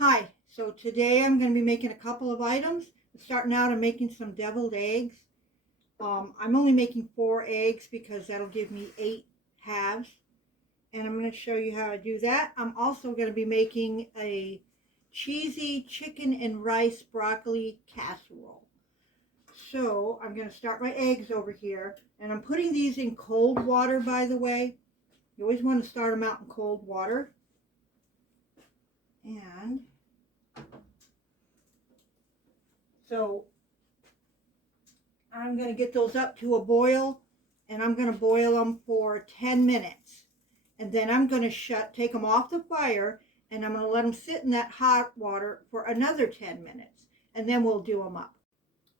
Hi, so today I'm going to be making a couple of items. Starting out, I'm making some deviled eggs. I'm only making 4 eggs because that'll give me 8 halves. And I'm going to show you how to do that. I'm also going to be making a cheesy chicken and rice broccoli casserole. So I'm going to start my eggs over here. And I'm putting these in cold water, by the way. You always want to start them out in cold water. And so I'm going to get those up to a boil, and I'm going to boil them for 10 minutes. And then I'm going to take them off the fire, and I'm going to let them sit in that hot water for another 10 minutes. And then we'll do them up.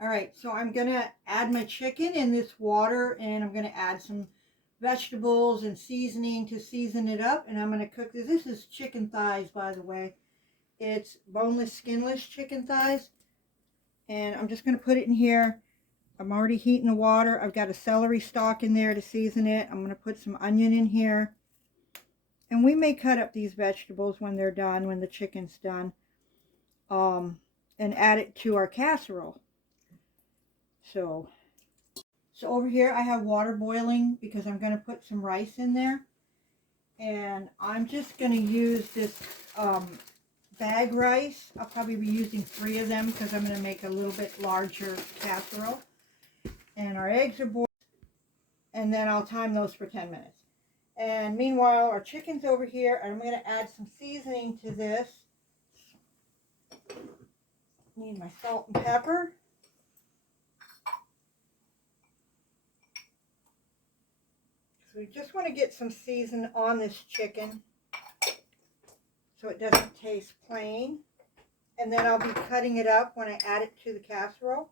All right, so I'm going to add my chicken in this water, and I'm going to add some vegetables and seasoning to season it up. And I'm going to cook this. This is chicken thighs, by the way. It's boneless, skinless chicken thighs. And I'm just going to put it in here. I'm already heating the water. I've got a celery stalk in there to season it. I'm going to put some onion in here. And we may cut up these vegetables when they're done, when the chicken's done, and add it to our casserole. So over here I have water boiling because I'm going to put some rice in there. And I'm just going to use this bag rice. I'll probably be using 3 of them because I'm going to make a little bit larger casserole. And our eggs are boiled, and then I'll time those for 10 minutes. And meanwhile, our chicken's over here, and I'm going to add some seasoning to this. Need my salt and pepper. So we just want to get some season on this chicken so it doesn't taste plain. And then I'll be cutting it up when I add it to the casserole.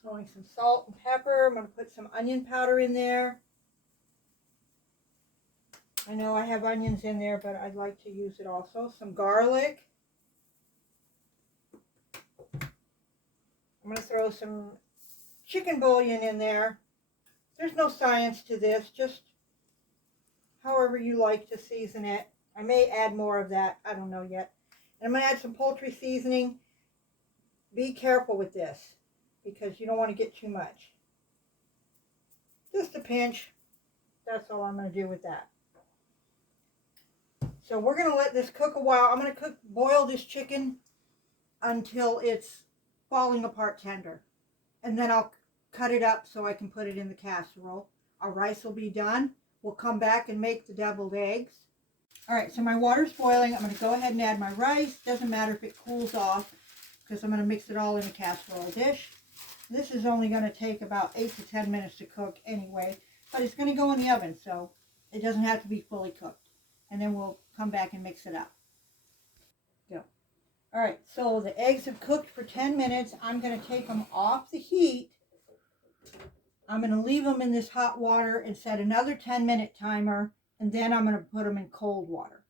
Throwing some salt and pepper. I'm going to put some onion powder in there. I know I have onions in there, but I'd like to use it also. Some garlic. I'm going to throw some chicken bouillon in there. There's no science to this, just however you like to season it. I may add more of that, I don't know yet. And I'm going to add some poultry seasoning. Be careful with this because you don't want to get too much. Just a pinch. That's all I'm going to do with that. So we're going to let this cook a while. I'm going to boil this chicken until it's falling apart tender. And then I'll cut it up so I can put it in the casserole. Our rice will be done. We'll come back and make the deviled eggs. All right, so my water's boiling. I'm going to go ahead and add my rice. Doesn't matter if it cools off because I'm going to mix it all in a casserole dish. This is only going to take about 8 to 10 minutes to cook anyway, but it's going to go in the oven, so it doesn't have to be fully cooked. And then we'll come back and mix it up. Go. All right, so the eggs have cooked for 10 minutes. I'm going to take them off the heat. I'm going to leave them in this hot water and set another 10-minute timer, and then I'm going to put them in cold water.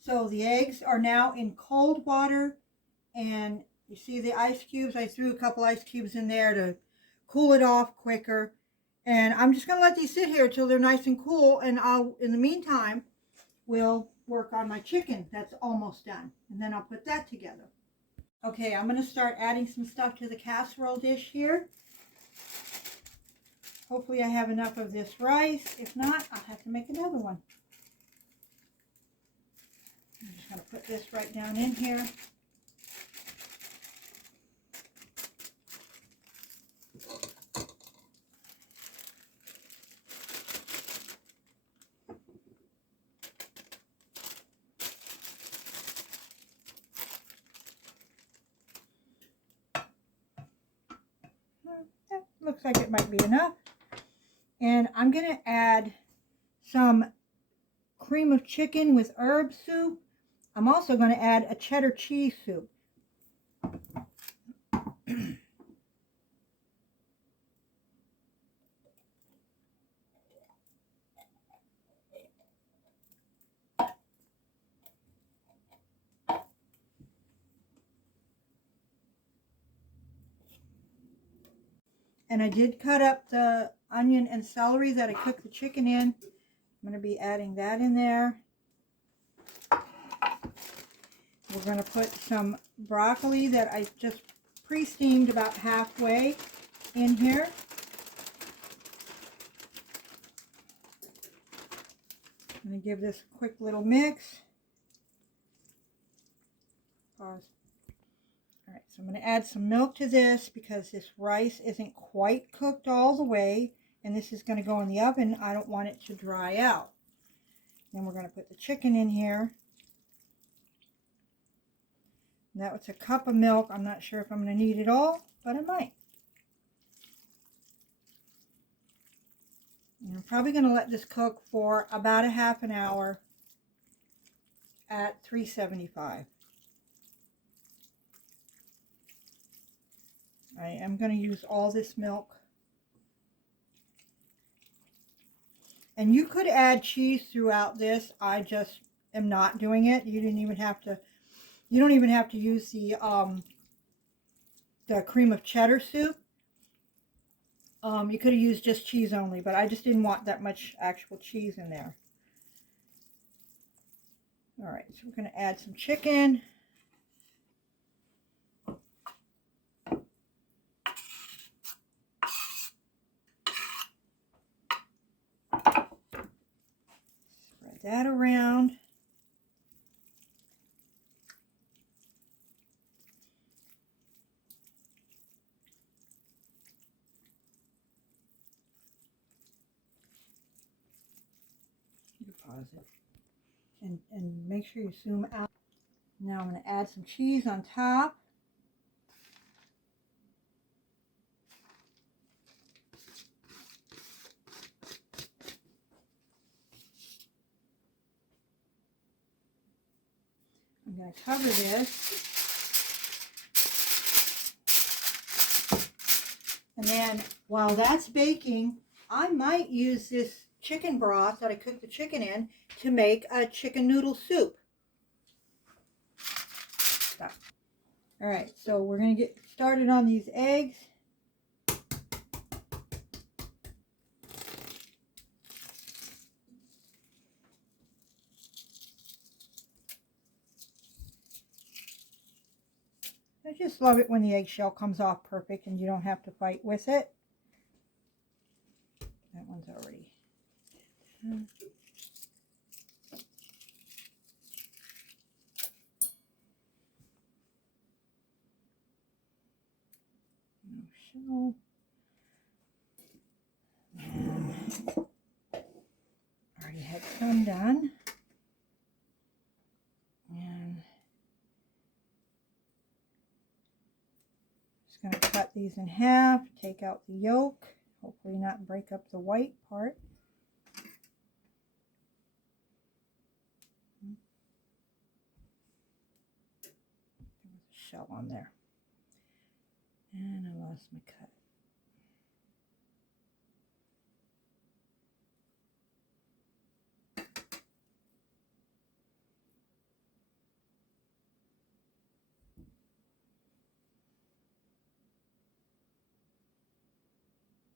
So the eggs are now in cold water, and you see the ice cubes? I threw a couple ice cubes in there to cool it off quicker. And I'm just going to let these sit here till they're nice and cool, and in the meantime, we'll work on my chicken that's almost done, and then I'll put that together. Okay, I'm going to start adding some stuff to the casserole dish here. Hopefully I have enough of this rice. If not, I'll have to make another one. I'm just going to put this right down in here. Looks like it might be enough. And I'm going to add some cream of chicken with herb soup. I'm also going to add a cheddar cheese soup. And I did cut up the onion and celery that I cooked the chicken in. I'm going to be adding that in there. We're going to put some broccoli that I just pre-steamed about halfway in here. I'm going to give this a quick little mix. Pause. All right, so I'm going to add some milk to this because this rice isn't quite cooked all the way, and this is going to go in the oven. I don't want it to dry out. Then we're going to put the chicken in here. And that was a cup of milk. I'm not sure if I'm going to need it all, but I might. And I'm probably going to let this cook for about a half an hour at 375. I am going to use all this milk. And you could add cheese throughout this. I just am not doing it. You don't even have to use the cream of cheddar soup. You could have used just cheese only, but I just didn't want that much actual cheese in there. All right, so we're going to add some chicken. Spread that around. Pause it. And make sure you zoom out. Now I'm going to add some cheese on top. I'm going to cover this. And then while that's baking, I might use this chicken broth that I cooked the chicken in to make a chicken noodle soup. Stop. All right, so we're going to get started on these eggs. I just love it when the eggshell comes off perfect and you don't have to fight with it. That one's already done. No shell. And already had some done. And just going to cut these in half, take out the yolk, hopefully not break up the white part. There was a shell on there. And I lost my cut.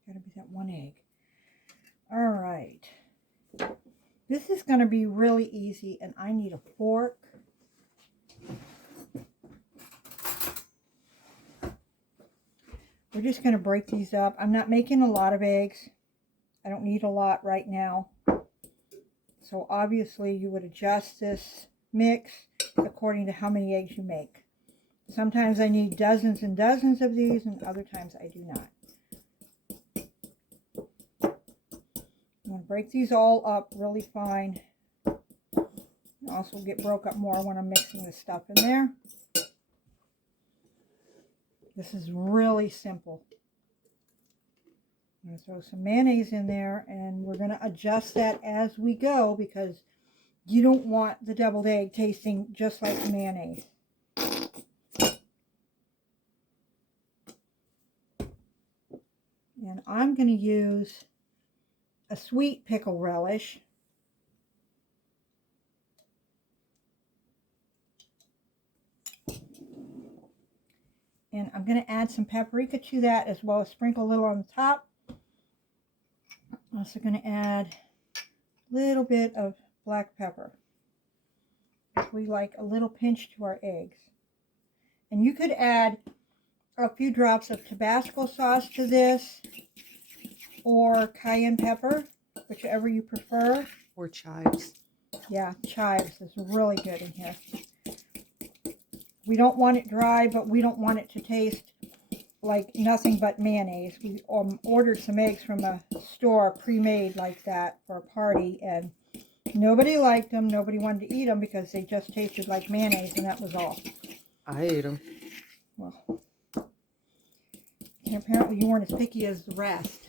Gotta be that one egg. All right. This is going to be really easy, and I need a fork. We're just going to break these up. I'm not making a lot of eggs. I don't need a lot right now. So obviously you would adjust this mix according to how many eggs you make. Sometimes I need dozens and dozens of these, and other times I do not. I'm going to break these all up really fine. Also get broke up more when I'm mixing the stuff in there. This is really simple. I'm going to throw some mayonnaise in there, and we're going to adjust that as we go because you don't want the deviled egg tasting just like mayonnaise. And I'm going to use a sweet pickle relish. And I'm going to add some paprika to that, as well as sprinkle a little on the top. I'm also going to add a little bit of black pepper. We like a little pinch to our eggs. And you could add a few drops of Tabasco sauce to this, or cayenne pepper, whichever you prefer. Or chives. Yeah, chives is really good in here. We don't want it dry, but we don't want it to taste like nothing but mayonnaise. We ordered some eggs from a store pre-made like that for a party, and nobody liked them. Nobody wanted to eat them because they just tasted like mayonnaise, and that was all. I ate them. Well, and apparently you weren't as picky as the rest.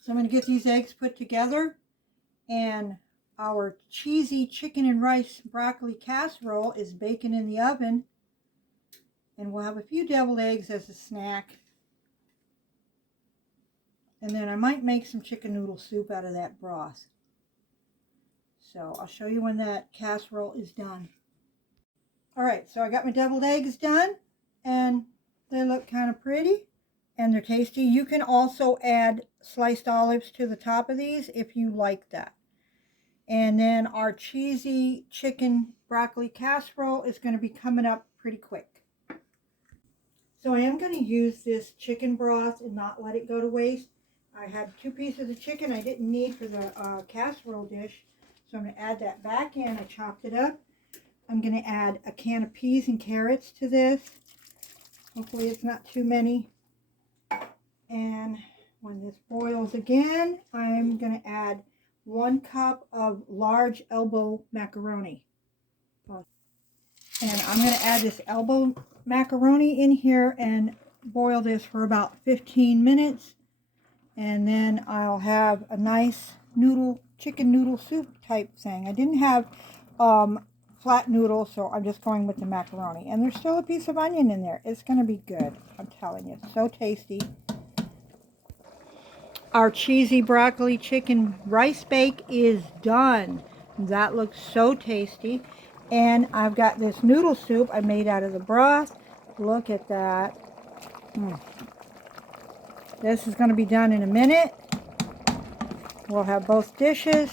So I'm going to get these eggs put together, and our cheesy chicken and rice broccoli casserole is baking in the oven, and we'll have a few deviled eggs as a snack. And then I might make some chicken noodle soup out of that broth. So I'll show you when that casserole is done. Alright, so I got my deviled eggs done, and they look kind of pretty, and they're tasty. You can also add sliced olives to the top of these if you like that. And then our cheesy chicken broccoli casserole is going to be coming up pretty quick. So I am going to use this chicken broth and not let it go to waste. I had 2 pieces of chicken I didn't need for the casserole dish, so I'm going to add that back in. I chopped it up. I'm going to add a can of peas and carrots to this. Hopefully it's not too many. And when this boils again, I'm going to add 1 cup of large elbow macaroni. And I'm going to add this elbow macaroni in here and boil this for about 15 minutes. And then I'll have a nice chicken noodle soup type thing. I didn't have flat noodles, so I'm just going with the macaroni. And there's still a piece of onion in there. It's going to be good. I'm telling you. It's so tasty. Our cheesy broccoli chicken rice bake is done. That looks so tasty. And I've got this noodle soup I made out of the broth. Look at that. This is going to be done in a minute. We'll have both dishes.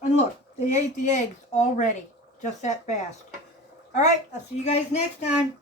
And look, they ate the eggs already. Just that fast. All right, I'll see you guys next time.